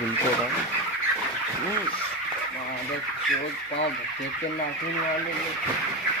गेलतो का माझं शोध पाव भक्याचे नाचून आलेले